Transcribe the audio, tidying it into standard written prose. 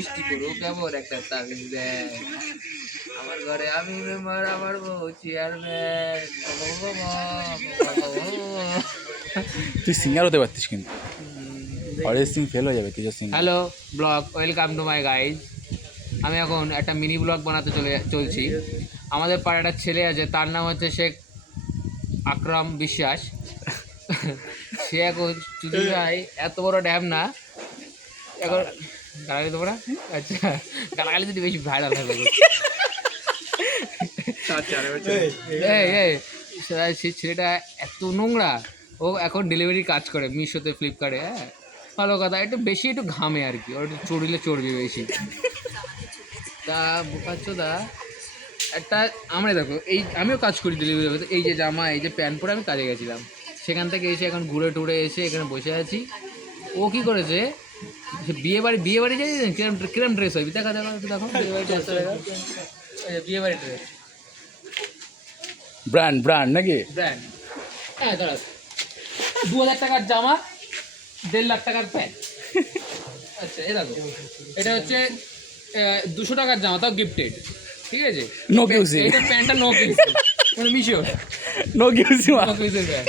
সৃষ্টি করো কেমন একটা তাবিজ দেয় আমার ঘরে আমি মেম্বার আমার বউ চেয়ারম্যান তুই সিঙ্গার হতে পারতিস কিন্তু অরিজিৎ সিং ফেল হয়ে যাবে কিছু Singh. Hello blog, welcome to my guys. আমি এখন একটা মিনি ব্লগ বানাতে চলছি। আমাদের পাড়ায় একটা ছেলে আছে, তার নাম হচ্ছে শেখ আকরাম বিশ্বাস। সে এখন চুদি ভাই এত বড় ড্যাম না, এখন গালাগালি দেবো না, আচ্ছা গালাগালি যদি বেশি ভাইরাল হবে। সেই ছেলেটা এত নোংরা, ও এখন ডেলিভারি কাজ করে মিশোতে, ফ্লিপকার্টে। হ্যাঁ ভালো কথা, একটু বেশি একটু ঘামে আর কি, ওর একটু চড়িলে চড়বি বেশি। তা বোকাচ্চোদা একটা আমরা দেখো, এই আমিও কাজ করি ডেলিভারি, এই যে জামা এই যে প্যান্ট পরে আমি কাজে গেছিলাম, সেখান থেকে এসে এখন ঘুরে টুরে এসে এখানে বসে আছি। ও কি করেছে, বিয়ে বাড়ি যাই, কিরম ড্রেস হয় দেখা দেখো, দেখো বিয়ে বাড়ি ড্রেস, বিয়ে বাড়ি ড্রেস ব্র্যান্ড নাকি ব্র্যান্ড। হ্যাঁ দাঁড়া, 2000 টাকার জামা, 1.5 লাখ টাকার প্যান্ট। আচ্ছা এই দেখো, এটা হচ্ছে 200 টাকার জামা, তাও গিফটেড, ঠিক আছে। নো কিউসি, এইটা প্যান্টটা নো কিউসি, মানে মিশো নো কিউসি নো কিউসির প্যান্ট।